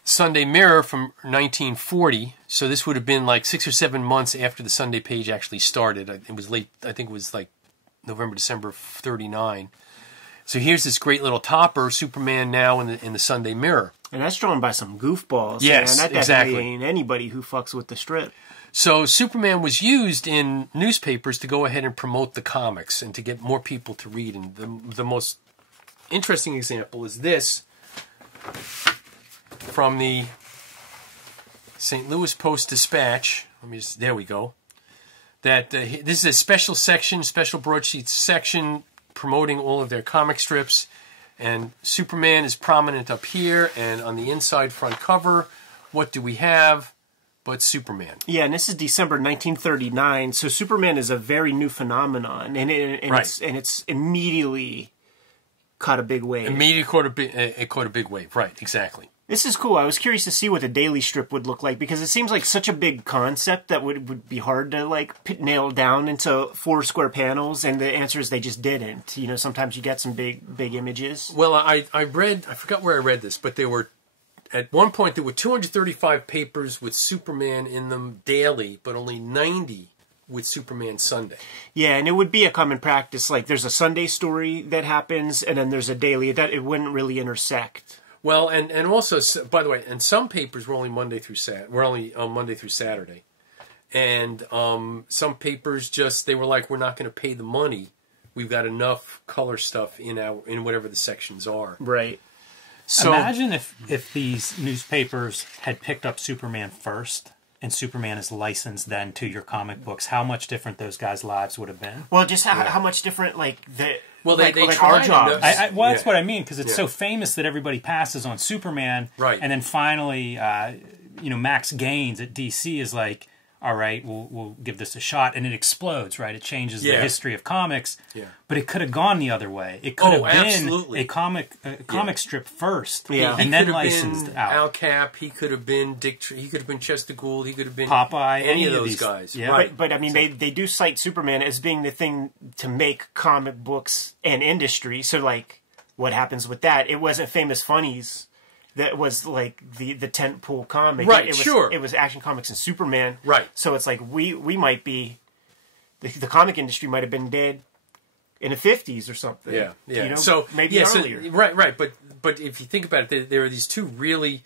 Sunday Mirror from 1940. So this would have been like 6 or 7 months after the Sunday page actually started. It was late. I think it was like November, December of '39. So here's this great little topper, Superman now in the Sunday Mirror. And that's drawn by some goofballs. Yes, man. That exactly. definitely ain't anybody who fucks with the strip. So Superman was used in newspapers to go ahead and promote the comics and to get more people to read. And the most interesting example is this from the St. Louis Post-Dispatch. There we go. That this is a special section, special broadsheet section promoting all of their comic strips. And Superman is prominent up here. And on the inside front cover, what do we have but Superman? Yeah, and this is December 1939. So Superman is a very new phenomenon. And it's immediately caught a big wave. It caught a big wave. Right, exactly. This is cool. I was curious to see what the daily strip would look like, because it seems like such a big concept that would be hard to like nail down into 4 square panels, and the answer is they just didn't. You know, sometimes you get some big images. Well, I forgot where I read this, but at one point there were 235 papers with Superman in them daily, but only 90 with Superman Sunday. Yeah, and it would be a common practice. Like there's a Sunday story that happens, and then there's a daily. That it wouldn't really intersect. Well, and also, by the way, and some papers were only Monday through Saturday, and some papers they were like, we're not going to pay the money. We've got enough color stuff in whatever the sections are. Right. So imagine if these newspapers had picked up Superman first, and Superman is licensed then to your comic books. How much different those guys' lives would have been? Well, just how much different they our jobs. That's what I mean, because it's so famous that everybody passes on Superman, right? And then finally, Max Gaines at DC is like, all right, we'll give this a shot, and it explodes, right? It changes the history of comics. Yeah. But it could have gone the other way. It could have been absolutely. a comic strip first, and then licensed out. Al Cap, he could have been Dick. He could have been Chester Gould. He could have been Popeye. Any of those guys. Yeah. Right. But I mean, they do cite Superman as being the thing to make comic books an industry. So like, what happens with that? It wasn't Famous Funnies that was like the tentpole comic. Right, It was, sure. It was Action Comics and Superman. Right. So it's like we might be, the comic industry might have been dead in the 50s or something. Yeah, yeah. You know, So maybe so- earlier. right. But if you think about it, there are these two really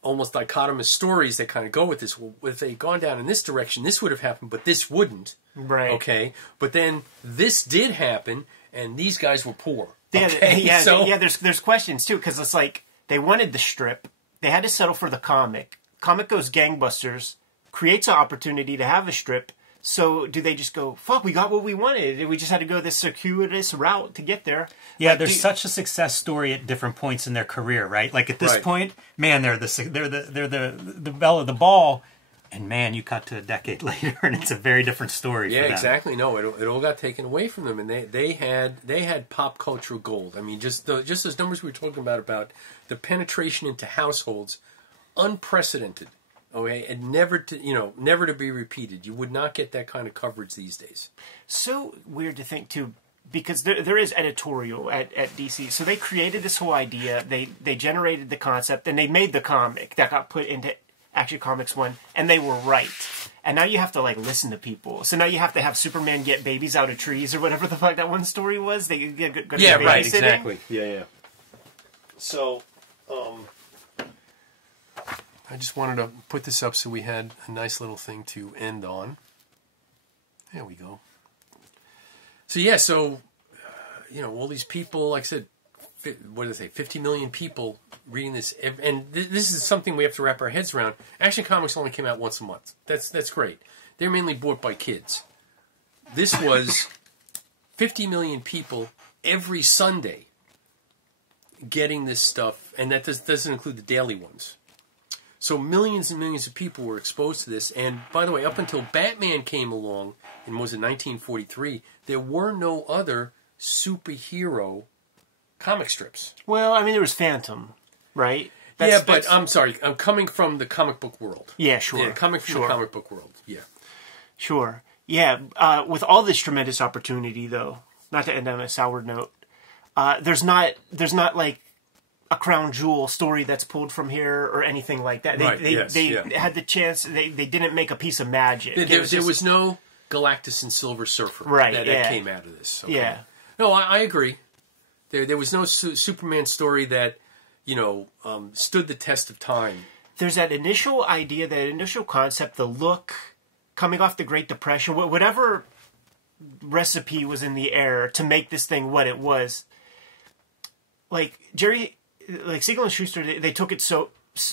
almost dichotomous stories that kind of go with this. Well, if they'd gone down in this direction, this would have happened, but this wouldn't. Right. Okay. But then this did happen, and these guys were poor. Yeah, Okay? yeah, So- yeah. There's questions too, because it's like they wanted the strip, they had to settle for the comic. Comic goes gangbusters, creates an opportunity to have a strip. So do they just go, fuck, we got what we wanted, we just had to go this circuitous route to get there? Yeah, Like, there's such a success story at different points in their career, right? Like at this Right. point, man, they're the belle of the ball, and man, you cut to a decade later, and it's a very different story. Yeah, for them. exactly. No, it all got taken away from them, and they had pop cultural gold. I mean, just those numbers we were talking about the penetration into households, unprecedented. Okay, and never to be repeated. You would not get that kind of coverage these days. So weird to think too, because there is editorial at DC. So they created this whole idea, they generated the concept, and they made the comic that got put into Action Comics 1, and they were right. And now you have to like listen to people. So now you have to have Superman get babies out of trees or whatever the fuck that one story was. They get Yeah, right, babysitting. exactly. Yeah. So, I just wanted to put this up so we had a nice little thing to end on. There we go. So yeah, all these people, like I said, what did I say, 50 million people reading this, and this is something we have to wrap our heads around. Action Comics only came out once a month. That's great. They're mainly bought by kids. This was 50 million people every Sunday getting this stuff, and that doesn't include the daily ones. So millions and millions of people were exposed to this. And by the way, up until Batman came along, in 1943, there were no other superhero comic strips. Well, I mean, there was Phantom, right? But I'm sorry, I'm coming from the comic book world. Yeah, sure. Yeah, coming from the comic book world. Yeah. Sure. Yeah, with all this tremendous opportunity, though, not to end on a sour note, there's not like a crown jewel story that's pulled from here or anything like that. They had the chance. They didn't make a piece of magic. There was no Galactus and Silver Surfer that came out of this. Okay? Yeah. No, I agree. There was no Superman story that stood the test of time. There's that initial idea, that initial concept, the look, coming off the Great Depression, whatever recipe was in the air to make this thing what it was. Like Siegel and Schuster, they took it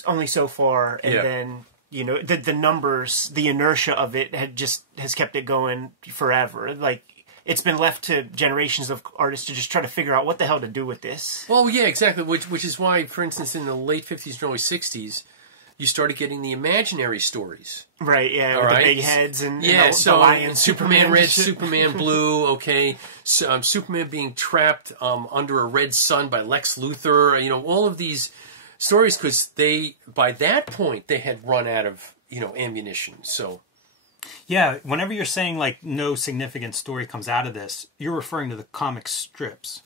only so far, and then the numbers, the inertia of it has kept it going forever. Like it's been left to generations of artists to just try to figure out what the hell to do with this. Well, yeah, exactly. Which is why, for instance, in the late 50s and early 60s, you started getting the imaginary stories. Right, yeah, with the big heads and so the lion, Superman red, Superman blue, okay. So, Superman being trapped under a red sun by Lex Luthor, all of these stories, because by that point, they had run out of, ammunition, so... Yeah, whenever you're saying, like, no significant story comes out of this, you're referring to the comic strips.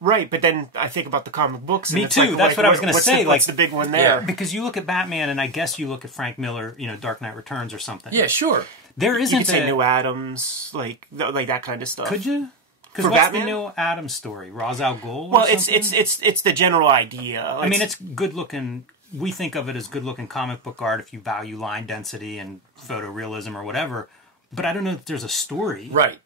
Right, but then I think about the comic books. And Me it's too. Like, That's what I was going to say. What's the big one there? Yeah. Because you look at Batman, and I guess you look at Frank Miller, Dark Knight Returns or something. Yeah, sure. There You isn't could say New Adams, like that kind of stuff. Could you? Because For what's Batman? the Neil Adams story? Ra's al Ghul? Well, or something? it's the general idea. I mean, it's good looking. We think of it as good looking comic book art if you value line density and photorealism or whatever. But I don't know if there's a story. Right.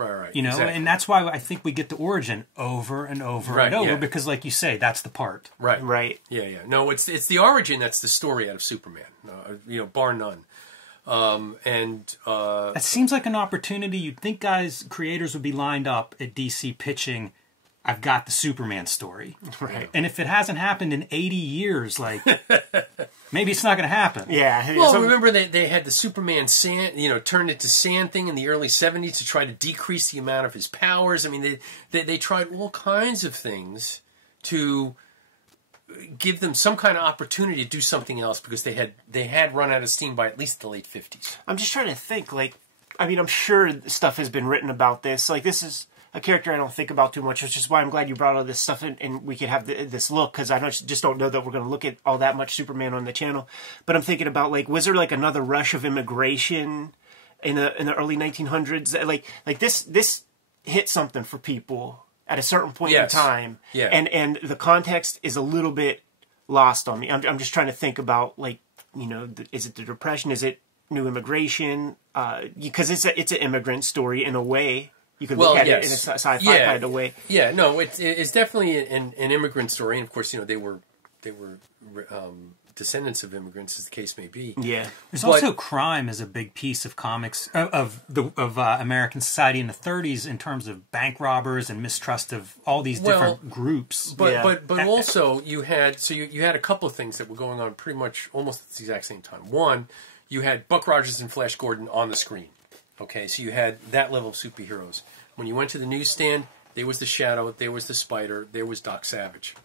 Exactly. And that's why I think we get the origin over and over and over, because like you say, that's the part. Right. Yeah. No, it's the origin that's the story out of Superman, bar none. It seems like an opportunity. You'd think creators would be lined up at DC pitching, I've got the Superman story. Right. And if it hasn't happened in 80 years, like, maybe it's not going to happen. Yeah. Well, remember they had the Superman sand, turned it to sand thing in the early 70s to try to decrease the amount of his powers. I mean, they tried all kinds of things to give them some kind of opportunity to do something else, because they had run out of steam by at least the late 50s. I'm just trying to think, I'm sure stuff has been written about this. Like, this is a character I don't think about too much, which is why I'm glad you brought all this stuff in and we could have this look, because I just don't know that we're going to look at all that much Superman on the channel. But I'm thinking about, like, was there like another rush of immigration in the early 1900s? Like this hit something for people at a certain point in time, and the context is a little bit lost on me. I'm just trying to think about, like, you know, is it the Depression? Is it new immigration? Because it's an immigrant story in a way. You could look at it in a sci-fi kind of way. Yeah, no, it's definitely an immigrant story, and of course, you know, they were descendants of immigrants, as the case may be. Yeah, there's also crime as a big piece of comics of American society in the 30s in terms of bank robbers and mistrust of all these different groups. But also you had a couple of things that were going on pretty much almost at the exact same time. One, you had Buck Rogers and Flash Gordon on the screen. Okay, so you had that level of superheroes. When you went to the newsstand, there was the Shadow, there was the Spider, there was Doc Savage.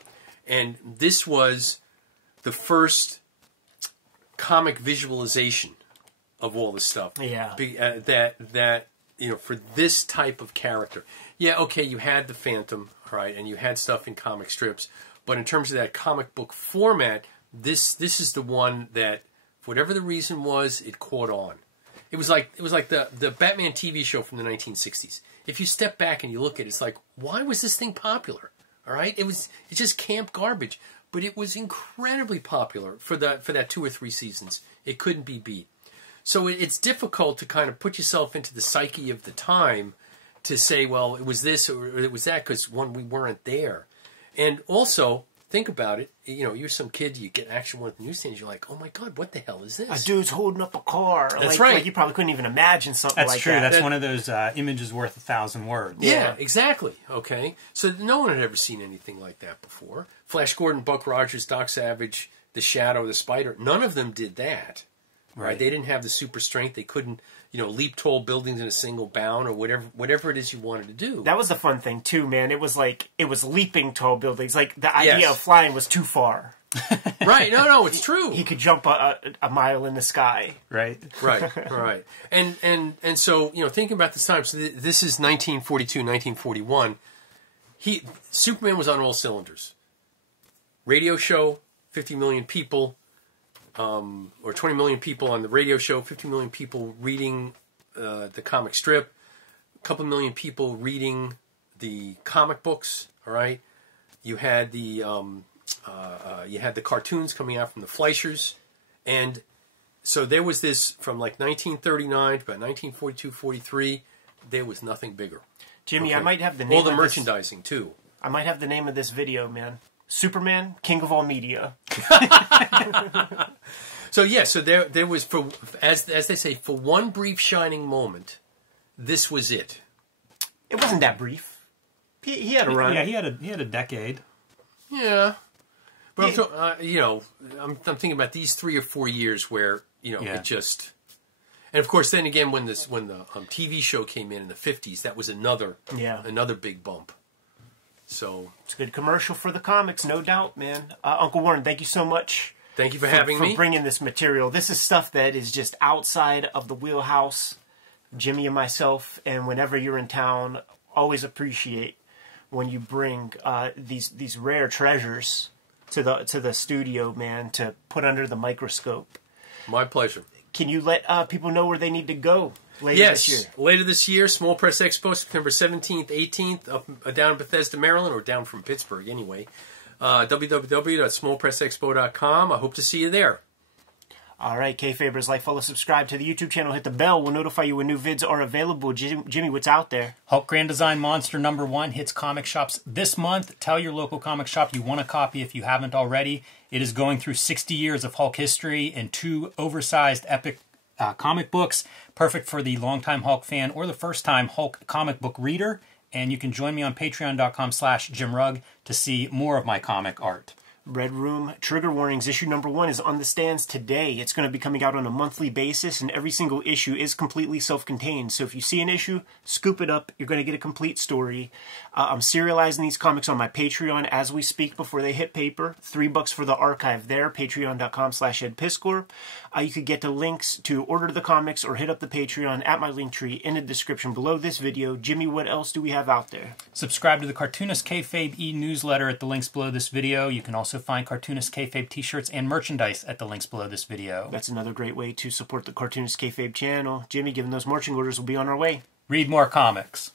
And this was the first comic visualization of all this stuff. Yeah. That you know, for this type of character. Yeah, okay, you had the Phantom, right, and you had stuff in comic strips, but in terms of that comic book format, this is the one that, for whatever the reason was, it caught on. It was like the Batman TV show from the 1960s. If you step back and you look at it, it's like, why was this thing popular? All right, it's just camp garbage, but it was incredibly popular for that 2 or 3 seasons. It couldn't be beat. So it's difficult to kind of put yourself into the psyche of the time to say, well, it was this or it was that, because one, we weren't there, and also, think about it. You know, you're some kid, you get Action 1 at the newsstand, you're like, oh my God, what the hell is this? A dude's holding up a car. That's right. Like you probably couldn't even imagine something That's like true. that. That's one of those images worth 1,000 words. Yeah, exactly. Okay. So no one had ever seen anything like that before. Flash Gordon, Buck Rogers, Doc Savage, the Shadow, the Spider, none of them did that. Right? They didn't have the super strength. They couldn't, you know, leap tall buildings in a single bound or whatever it is you wanted to do. That was the fun thing too, man. It was leaping tall buildings. Like the idea of flying was too far. Right? No, it's true. He could jump a mile in the sky. Right. Right. And so, you know, thinking about this time. So this is 1942, 1941. Superman was on all cylinders. Radio show, 50 million people. Or 20 million people on the radio show, 50 million people reading the comic strip, a couple million people reading the comic books. All right, you had the cartoons coming out from the Fleischers, and so there was this from like 1939 to about 1942, 43. There was nothing bigger. Jimmy, I might have the name. All the merchandising too. I might have the name of this video, man. Superman, King of All Media. So there was, for as they say, for one brief shining moment, this was it. It wasn't that brief. He had a run. Yeah, he had a decade. Yeah, but I'm thinking about these 3 or 4 years where it just, and of course then again when the TV show came in the 50s, that was another big bump. So it's a good commercial for the comics, no doubt, man. Uncle Warren, thank you so much. Thank you for having me. For bringing this material. This is stuff that is just outside of the wheelhouse, Jimmy and myself. And whenever you're in town, always appreciate when you bring these rare treasures to the studio, man, to put under the microscope. My pleasure. Can you let people know where they need to go? Later this year, Small Press Expo, September 17th, 18th, up down in Bethesda, Maryland, or down from Pittsburgh anyway. www.smallpressexpo.com. I hope to see you there. All right, Kayfabers, like, follow, subscribe to the YouTube channel, hit the bell. We'll notify you when new vids are available. Jimmy, what's out there? Hulk Grand Design Monster #1 hits comic shops this month. Tell your local comic shop you want a copy if you haven't already. It is going through 60 years of Hulk history and 2 oversized epic comic books, perfect for the longtime Hulk fan or the first-time Hulk comic book reader. And you can join me on patreon.com/JimRugg to see more of my comic art. Red Room Trigger Warnings issue number 1 is on the stands today. It's going to be coming out on a monthly basis, and every single issue is completely self-contained. So if you see an issue, scoop it up. You're going to get a complete story. I'm serializing these comics on my Patreon as we speak before they hit paper. $3 for the archive there, patreon.com/edpiskor. You could get the links to order the comics or hit up the Patreon at my link tree in the description below this video. Jimmy, what else do we have out there? Subscribe to the Cartoonist Kayfabe e-newsletter at the links below this video. You can also find Cartoonist Kayfabe t-shirts and merchandise at the links below this video. That's another great way to support the Cartoonist Kayfabe channel. Jimmy, given those marching orders, will be on our way. Read more comics.